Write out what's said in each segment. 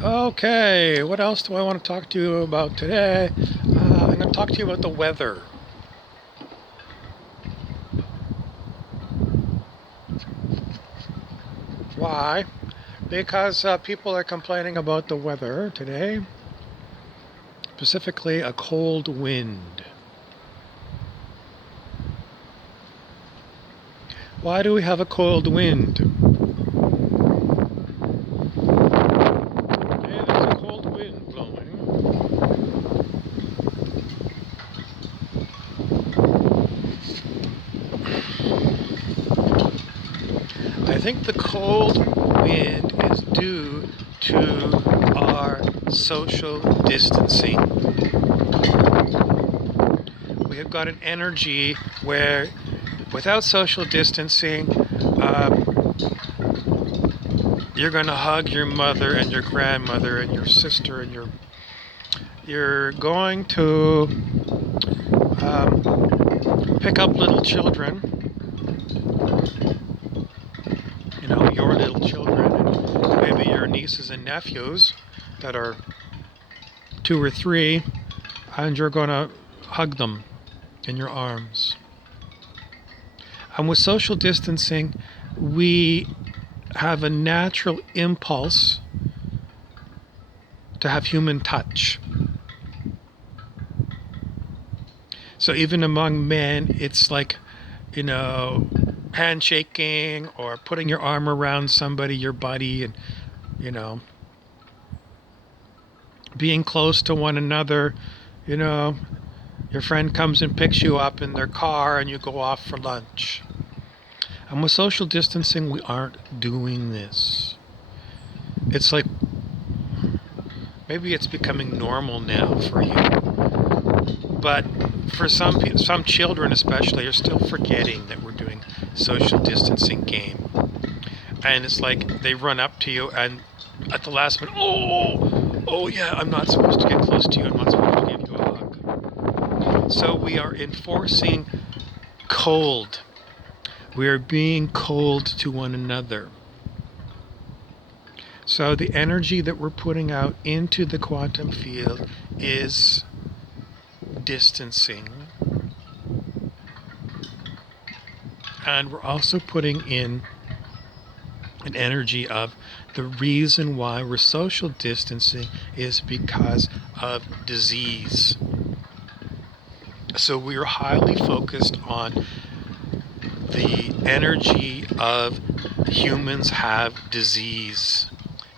Okay, what else do I want to talk to you about today? I'm going to talk to you about the weather. Why? Because people are complaining about the weather today, specifically a cold wind. Why do we have a cold wind? Okay, there's a cold wind blowing. I think the cold wind is due to our social distancing. We have got an energy where, without social distancing, you're going to hug your mother and your grandmother and your sister and you're going to pick up little children, your little children, and maybe your nieces and nephews that are 2 or 3, and you're going to hug them in your arms. And with social distancing, we have a natural impulse to have human touch. So even among men, it's like, handshaking or putting your arm around somebody, your buddy, and, you know, being close to one another. Your friend comes and picks you up in their car and you go off for lunch. And with social distancing, we aren't doing this. It's like maybe it's becoming normal now for you. But for some people, some children especially, are still forgetting that we're doing social distancing game. And it's like they run up to you and at the last minute, oh yeah, I'm not supposed to get close to you. I'm not supposed to give you a hug. So we are enforcing cold. We are being cold to one another. So the energy that we're putting out into the quantum field is distancing. And we're also putting in an energy of the reason why we're social distancing is because of disease. So we are highly focused on the energy of humans have disease,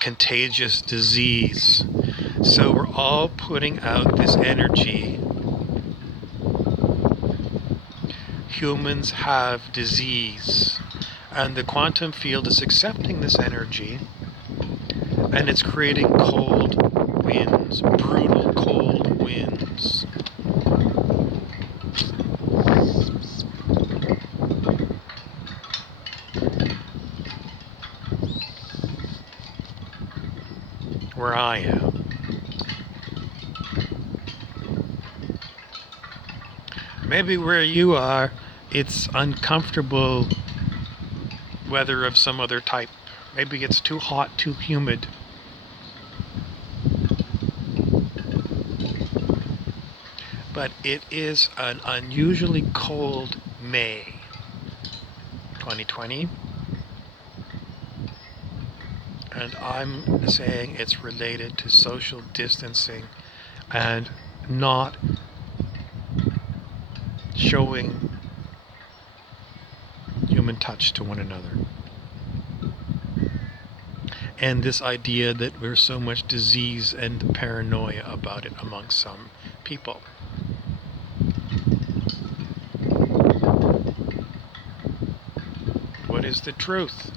contagious disease. So we're all putting out this energy. Humans have disease. And the quantum field is accepting this energy, and it's creating cold winds, brutal cold winds. Where I am. Maybe where you are, it's uncomfortable weather of some other type. Maybe it's too hot, too humid. But it is an unusually cold May 2020. And I'm saying it's related to social distancing and not showing human touch to one another. And this idea that there's so much disease and paranoia about it among some people. What is the truth?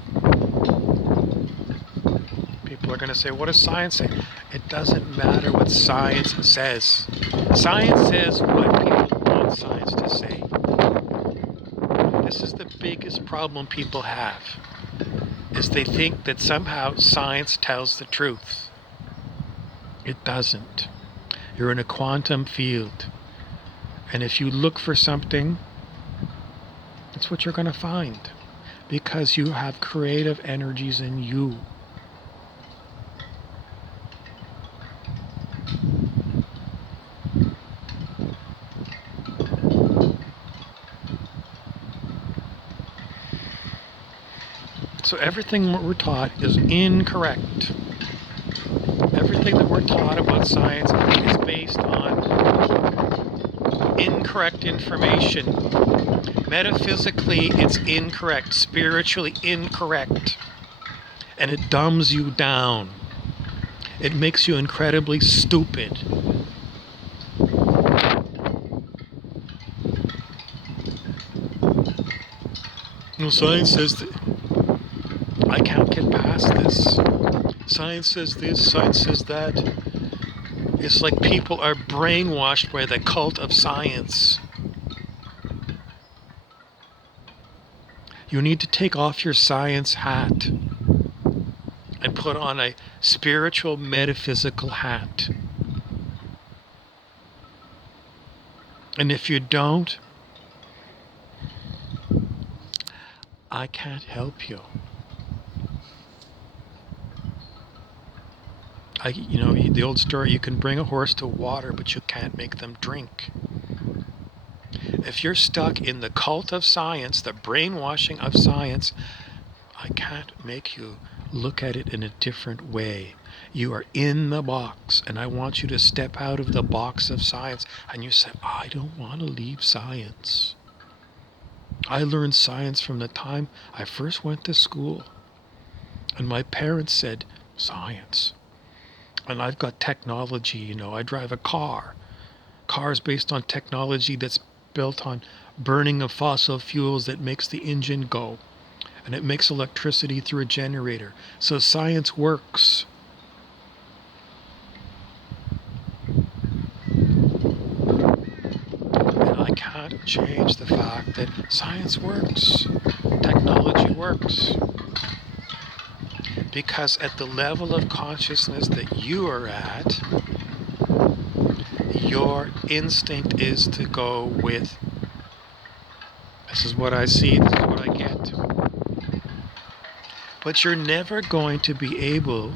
People are going to say, what does science say? It doesn't matter what science says. Science says what people want science to say. This is the biggest problem people have, is they think that somehow science tells the truth. It doesn't. You're in a quantum field. And if you look for something, that's what you're going to find. Because you have creative energies in you. So everything we're taught is incorrect. Everything that we're taught about science is based on incorrect information. Metaphysically, it's incorrect. Spiritually incorrect. And it dumbs you down. It makes you incredibly stupid. Well, science says that I can't get past this. Science says this, science says that. It's like people are brainwashed by the cult of science. You need to take off your science hat and put on a spiritual, metaphysical hat. And if you don't, I can't help you. The old story, you can bring a horse to water, but you can't make them drink. If you're stuck in the cult of science, the brainwashing of science, I can't make you look at it in a different way. You are in the box, and I want you to step out of the box of science, and you say, I don't want to leave science. I learned science from the time I first went to school, and my parents said, science. And I've got technology, I drive a car. Cars based on technology that's built on burning of fossil fuels that makes the engine go. And it makes electricity through a generator. So science works. And I can't change the fact that science works. Technology works. Because at the level of consciousness that you are at, your instinct is to go with, this is what I see, this is what I get. But you're never going to be able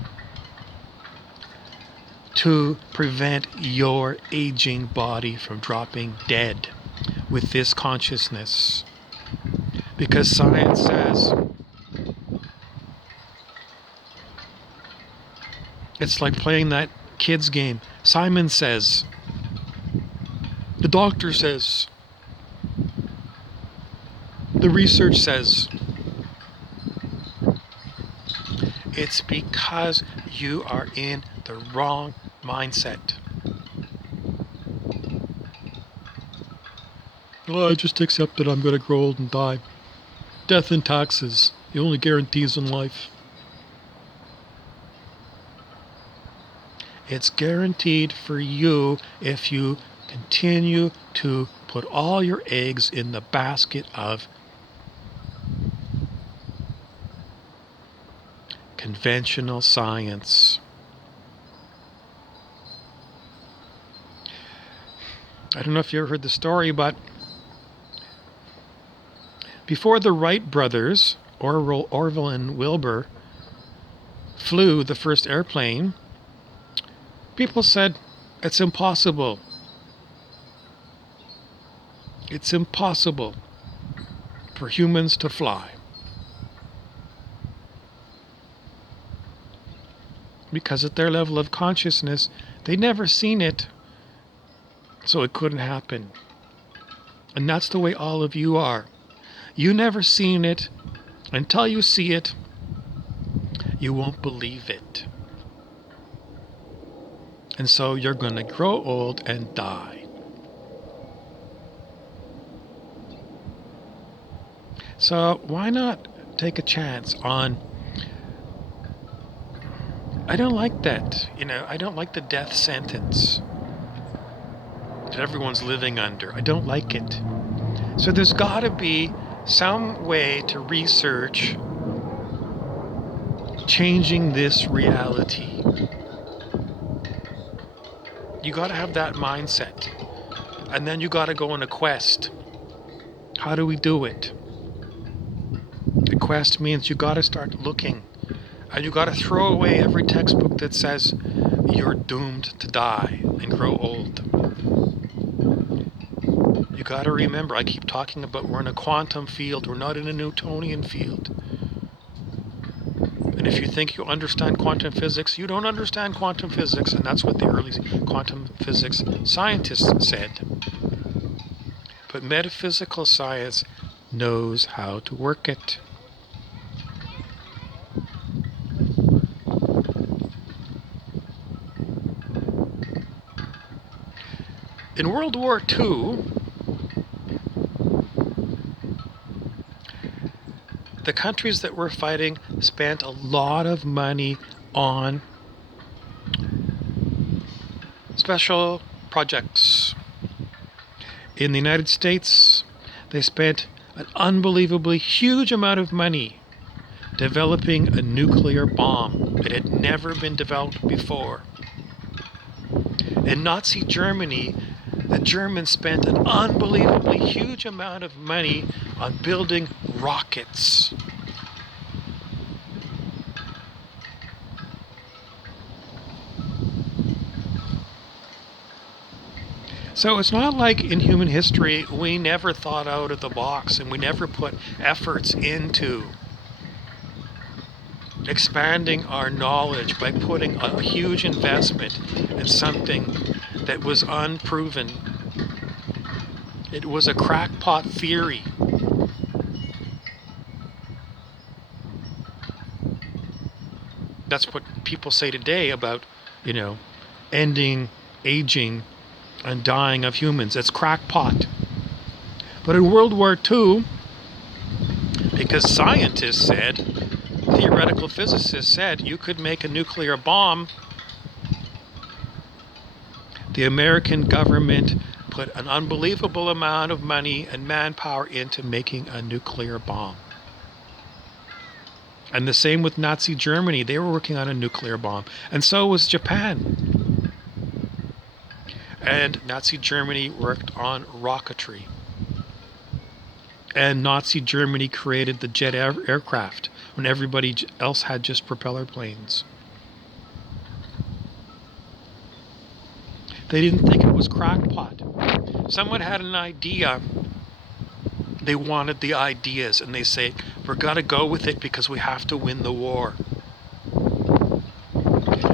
to prevent your aging body from dropping dead with this consciousness. Because science says, it's like playing that kids game. Simon says, the doctor says, the research says. It's because you are in the wrong mindset. Well, I just accept that I'm going to grow old and die. Death and taxes, the only guarantees in life. It's guaranteed for you if you continue to put all your eggs in the basket of conventional science. I don't know if you ever heard the story, but before the Wright brothers, Orville and Wilbur, flew the first airplane, people said, it's impossible. It's impossible for humans to fly. Because at their level of consciousness, they'd never seen it, so it couldn't happen. And that's the way all of you are. You never seen it. Until you see it, you won't believe it. And so you're going to grow old and die. So why not take a chance on, I don't like that, I don't like the death sentence that everyone's living under. I don't like it. So there's got to be some way to research changing this reality. You got to have that mindset. And then you got to go on a quest. How do we do it? A quest means you got to start looking. And you got to throw away every textbook that says you're doomed to die and grow old. You got to remember, I keep talking about we're in a quantum field. We're not in a Newtonian field. And if you think you understand quantum physics, you don't understand quantum physics, and that's what the early quantum physics scientists said. But metaphysical science knows how to work it. In World War II, the countries that were fighting spent a lot of money on special projects. In the United States, they spent an unbelievably huge amount of money developing a nuclear bomb that had never been developed before. In Nazi Germany, the Germans spent an unbelievably huge amount of money on building rockets. So it's not like in human history we never thought out of the box and we never put efforts into expanding our knowledge by putting a huge investment in something that was unproven. It was a crackpot theory. That's what people say today about, ending aging and dying of humans. It's crackpot. But in World War II, because scientists said, theoretical physicists said, you could make a nuclear bomb, the American government put an unbelievable amount of money and manpower into making a nuclear bomb. And the same with Nazi Germany. They were working on a nuclear bomb. And so was Japan. And Nazi Germany worked on rocketry. And Nazi Germany created the jet aircraft when everybody else had just propeller planes. They didn't think it was crackpot. Someone had an idea. They wanted the ideas, and they say, we've got to go with it because we have to win the war.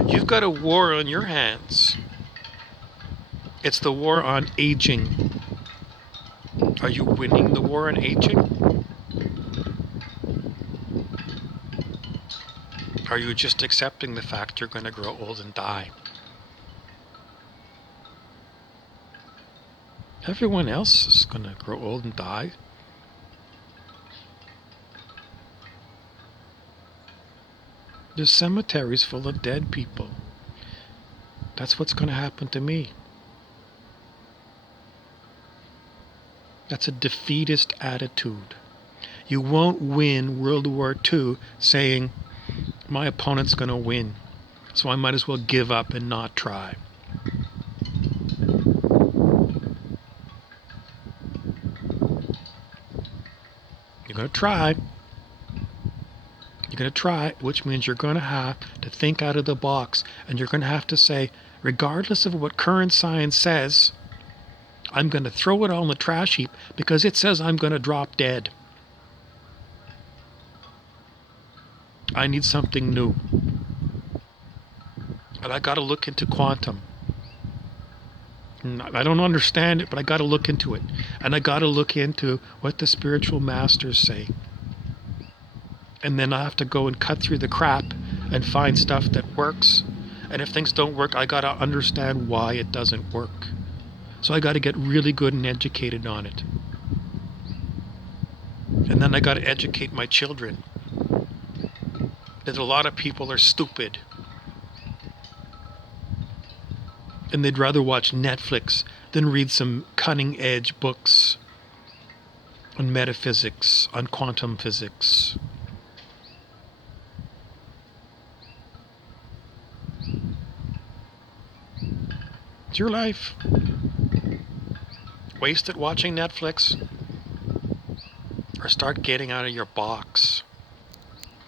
You've got a war on your hands. It's the war on aging. Are you winning the war on aging? Are you just accepting the fact you're going to grow old and die? Everyone else is going to grow old and die. There's cemeteries full of dead people. That's what's going to happen to me. That's a defeatist attitude. You won't win World War II saying, my opponent's going to win, so I might as well give up and not try. You're going to try. You're going to try, which means you're going to have to think out of the box, and you're going to have to say, regardless of what current science says, I'm going to throw it all in the trash heap because it says I'm going to drop dead. I need something new. And I got to look into quantum. I don't understand it, but I got to look into it. And I got to look into what the spiritual masters say. And then I have to go and cut through the crap and find stuff that works. And if things don't work, I got to understand why it doesn't work. So I got to get really good and educated on it. And then I got to educate my children that a lot of people are stupid. And they'd rather watch Netflix than read some cutting-edge books on metaphysics, on quantum physics. It's your life. Waste it watching Netflix, or start getting out of your box.